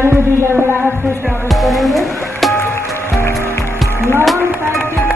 खिलाड़ियों जी गड़बड़ाहट से स्वागत करेंगे। नॉन साइकिल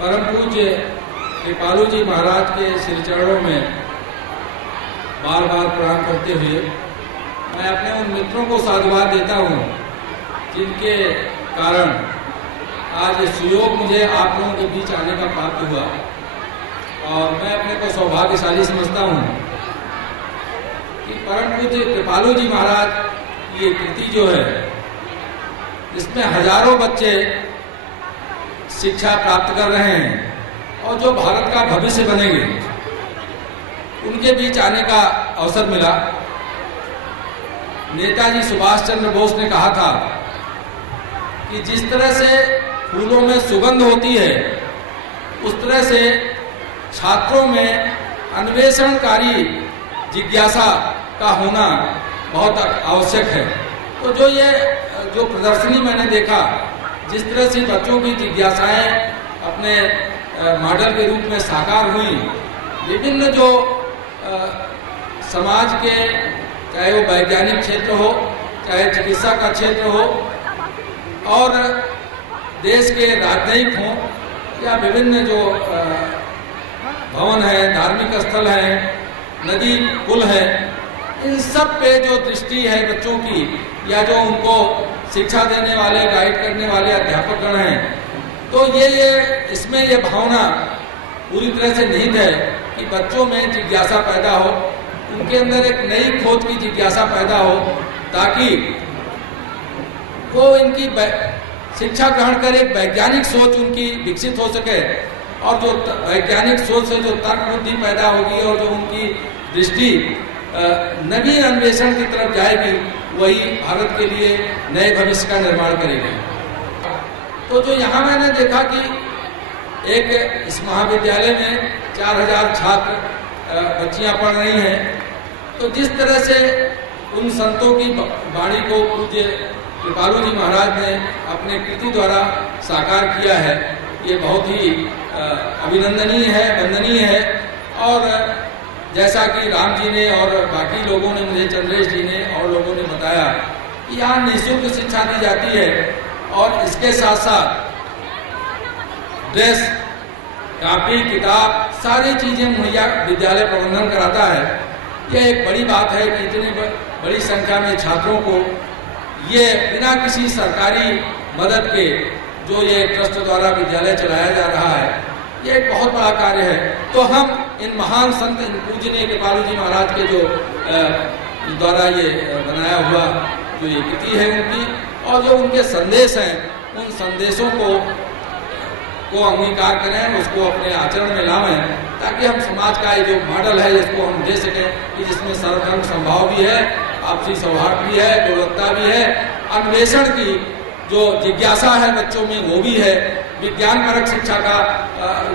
परम पूज्य कृपालु जी महाराज के श्री चरणों में बार बार प्रणाम करते हुए मैं अपने उन मित्रों को साधुवाद देता हूँ जिनके कारण आज सुयोग मुझे आप लोगों के बीच आने का प्राप्त हुआ और मैं अपने को सौभाग्यशाली समझता हूँ कि परम पूज्य कृपालु जी महाराज की ये कृति जो है इसमें हजारों बच्चे शिक्षा प्राप्त कर रहे हैं और जो भारत का भविष्य बनेंगे उनके बीच आने का अवसर मिला। नेताजी सुभाष चंद्र बोस ने कहा था कि जिस तरह से फूलों में सुगंध होती है उस तरह से छात्रों में अन्वेषणकारी जिज्ञासा का होना बहुत आवश्यक है। तो जो प्रदर्शनी मैंने देखा, जिस तरह से बच्चों की जिज्ञासाएं अपने मॉडल के रूप में साकार हुई, विभिन्न जो समाज के, चाहे वो वैज्ञानिक क्षेत्र हो, चाहे चिकित्सा का क्षेत्र हो और देश के राजनयिक हों, या विभिन्न जो भवन है, धार्मिक स्थल है, नदी पुल है, इन सब पे जो दृष्टि है बच्चों की, या जो उनको शिक्षा देने वाले, गाइड करने वाले अध्यापकगण हैं, तो ये इसमें ये भावना पूरी तरह से निहित है कि बच्चों में जिज्ञासा पैदा हो, उनके अंदर एक नई खोज की जिज्ञासा पैदा हो, ताकि वो इनकी शिक्षा ग्रहण कर एक वैज्ञानिक सोच उनकी विकसित हो सके, और जो वैज्ञानिक सोच से जो तर्क बुद्धि पैदा होगी और जो उनकी दृष्टि नवीन अन्वेषण की तरफ जाएगी, वही भारत के लिए नए भविष्य का निर्माण करेगी। तो जो यहाँ मैंने देखा कि एक इस महाविद्यालय में 4000 छात्र बच्चियाँ पढ़ रही हैं, तो जिस तरह से उन संतों की वाणी को पूज्य कृपालू जी महाराज ने अपने कृति द्वारा साकार किया है, ये बहुत ही अभिनंदनीय है, वंदनीय है। और जैसा कि राम जी ने और बाकी लोगों ने, मुझे चंद्रेश जी ने और लोगों ने बताया कि यहाँ निःशुल्क शिक्षा दी जाती है, और इसके साथ साथ ड्रेस, कॉपी, किताब, सारी चीज़ें मुहैया विद्यालय प्रबंधन कराता है। यह एक बड़ी बात है कि इतनी बड़ी संख्या में छात्रों को ये बिना किसी सरकारी मदद के जो ये ट्रस्ट द्वारा विद्यालय चलाया जा रहा है, ये एक बहुत बड़ा कार्य है। तो हम इन महान संत, इन पूजनीय कृपालू जी महाराज के जो द्वारा ये बनाया हुआ जो ये कृति है उनकी, और जो उनके संदेश हैं, उन संदेशों को अंगीकार करें, उसको अपने आचरण में लाएं, ताकि हम समाज का ये जो मॉडल है इसको हम दे सकें कि जिसमें सर्वधर्म समभाव भी है, आपसी सौहार्द भी है, गुणवत्ता भी है, अन्वेषण की जो जिज्ञासा है बच्चों में वो भी है, विज्ञान परक शिक्षा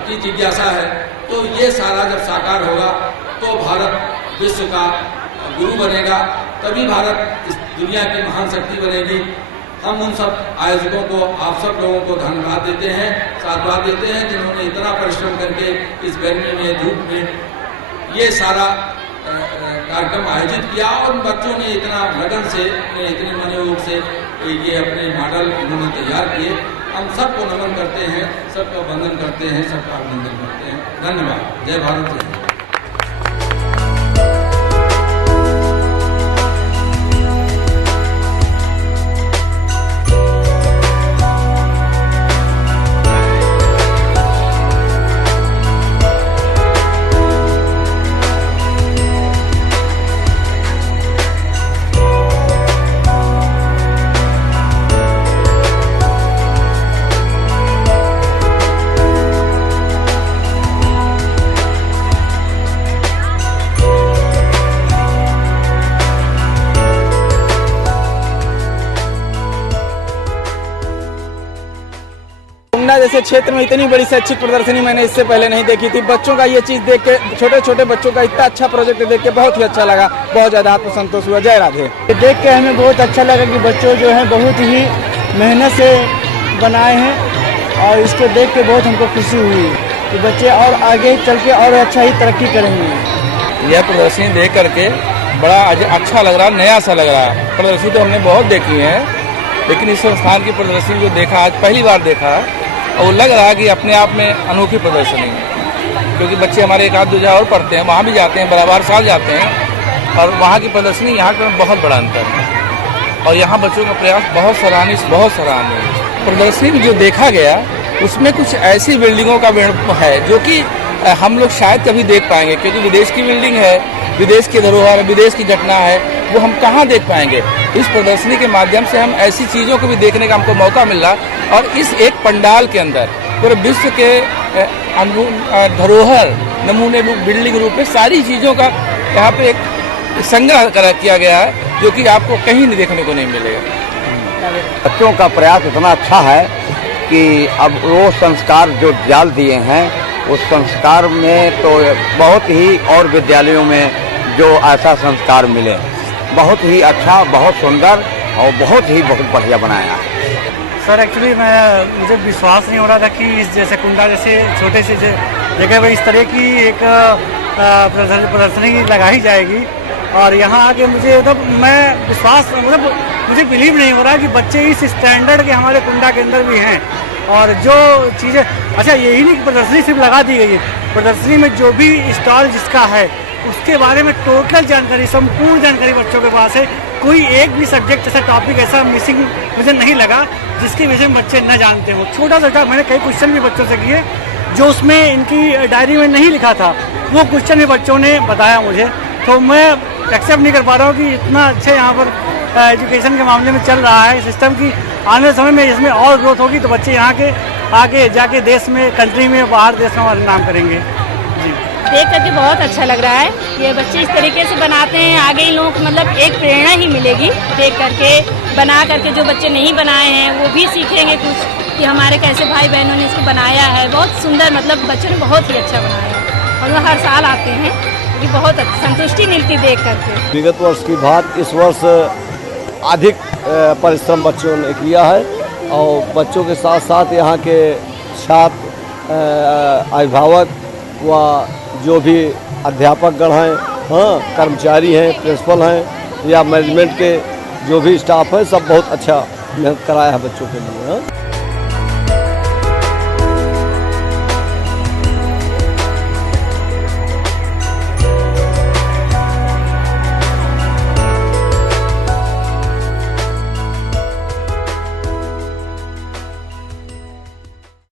की जिज्ञासा है। तो ये सारा जब साकार होगा तो भारत विश्व का गुरु बनेगा, तभी भारत इस दुनिया की महान शक्ति बनेगी। हम उन सब आयोजकों को, आप सब लोगों को धन्यवाद देते हैं, साधुवाद देते हैं, जिन्होंने इतना परिश्रम करके इस गर्मी में, धूप में ये सारा कार्यक्रम आयोजित किया, और बच्चों ने इतना लगन से, इतने मनोयोग से ये अपने मॉडल उन्होंने तैयार किए। हम सबको नमन करते हैं, सबका वंदन करते हैं, सबका अभिनंदन करते हैं। धन्यवाद। जय भारत। जय। जैसे क्षेत्र में इतनी बड़ी शैक्षिक प्रदर्शनी मैंने इससे पहले नहीं देखी थी। बच्चों का ये चीज देख के, छोटे छोटे बच्चों का इतना अच्छा प्रोजेक्ट देख के बहुत ही अच्छा लगा, बहुत ज्यादा आत्मसंतोष हुआ। जय राधे। देख के हमें बहुत अच्छा लगा कि बच्चों जो हैं बहुत ही मेहनत से बनाए हैं, और इसको देख के बहुत हमको खुशी हुई कि बच्चे और आगे चल के और अच्छा ही तरक्की करेंगे। यह प्रदर्शनी देख करके बड़ा अच्छा लग रहा, नया सा लग रहा है। प्रदर्शनी तो हमने बहुत देखी है, लेकिन इस संस्थान की प्रदर्शनी जो देखा, आज पहली बार देखा, और लग रहा है कि अपने आप में अनोखी प्रदर्शनी है। क्योंकि बच्चे हमारे एक आध दो जगह और पढ़ते हैं, वहाँ भी जाते हैं, बराबर साल जाते हैं, और वहाँ की प्रदर्शनी यहाँ का बहुत बड़ा अंतर है। और यहाँ बच्चों का प्रयास बहुत सराहनीय है। प्रदर्शनी में जो देखा गया उसमें कुछ ऐसी बिल्डिंगों का है जो कि हम लोग शायद कभी देख पाएंगे, क्योंकि विदेश की बिल्डिंग है, विदेश की धरोहर, विदेश की घटना है, वो हम कहाँ देख पाएंगे। इस प्रदर्शनी के माध्यम से हम ऐसी चीज़ों को भी देखने का हमको मौका मिल रहा, और इस एक पंडाल के अंदर पूरे विश्व के धरोहर, नमूने रूप, बिल्डिंग रूप में सारी चीज़ों का यहाँ पे एक संग्रह किया गया है, जो कि आपको कहीं नहीं देखने को नहीं मिलेगा। बच्चों का प्रयास इतना अच्छा है कि अब वो संस्कार जो डाल दिए हैं, उस संस्कार में तो बहुत ही और विद्यालयों में जो ऐसा संस्कार मिले, बहुत ही अच्छा, बहुत सुंदर और बहुत बढ़िया बनाया है। सर एक्चुअली मुझे विश्वास नहीं हो रहा था कि इस जैसे कुंडा जैसे छोटे से जगह पर इस तरह की एक प्रदर्शनी लगाई जाएगी, और यहाँ आके मुझे मुझे बिलीव नहीं हो रहा कि बच्चे इस स्टैंडर्ड के हमारे कुंडा के अंदर भी हैं। और जो चीज़ें, अच्छा यही नहीं कि प्रदर्शनी सिर्फ लगा दी गई है, प्रदर्शनी में जो भी स्टॉल जिसका है उसके बारे में टोटल जानकारी, संपूर्ण जानकारी बच्चों के पास है। कोई एक भी सब्जेक्ट ऐसा टॉपिक ऐसा मिसिंग मुझे नहीं लगा जिसकी वजह से बच्चे न जानते हो। छोटा सा मैंने कई क्वेश्चन भी बच्चों से किए जो उसमें इनकी डायरी में नहीं लिखा था, वो क्वेश्चन भी बच्चों ने बताया मुझे। तो मैं एक्सेप्ट नहीं कर पा रहा हूँ कि इतना अच्छा यहाँ पर एजुकेशन के मामले में चल रहा है सिस्टम की। आने वाले समय में इसमें और ग्रोथ होगी तो बच्चे यहाँ के आगे जाके देश में, कंट्री में, बाहर देश में हमारा नाम करेंगे। जी, देख करके बहुत अच्छा लग रहा है। ये बच्चे इस तरीके से बनाते हैं, आगे इन लोगों को मतलब एक प्रेरणा ही मिलेगी देख करके, बना करके। जो बच्चे नहीं बनाए हैं वो भी सीखेंगे कुछ कि हमारे कैसे भाई बहनों ने इसको बनाया है। बहुत सुंदर, मतलब बच्चों ने बहुत ही अच्छा बनाया है और वो हर साल आते हैं क्योंकि बहुत संतुष्टि मिलती देख करके। विगत वर्ष की बात इस वर्ष अधिक परिश्रम बच्चों ने किया है और बच्चों के साथ साथ यहाँ के छात्र, अभिभावक व जो भी अध्यापक गण हैं, हाँ, कर्मचारी हैं, प्रिंसिपल हैं या मैनेजमेंट के जो भी स्टाफ है, सब बहुत अच्छा मेहनत कराया है बच्चों के लिए। हाँ।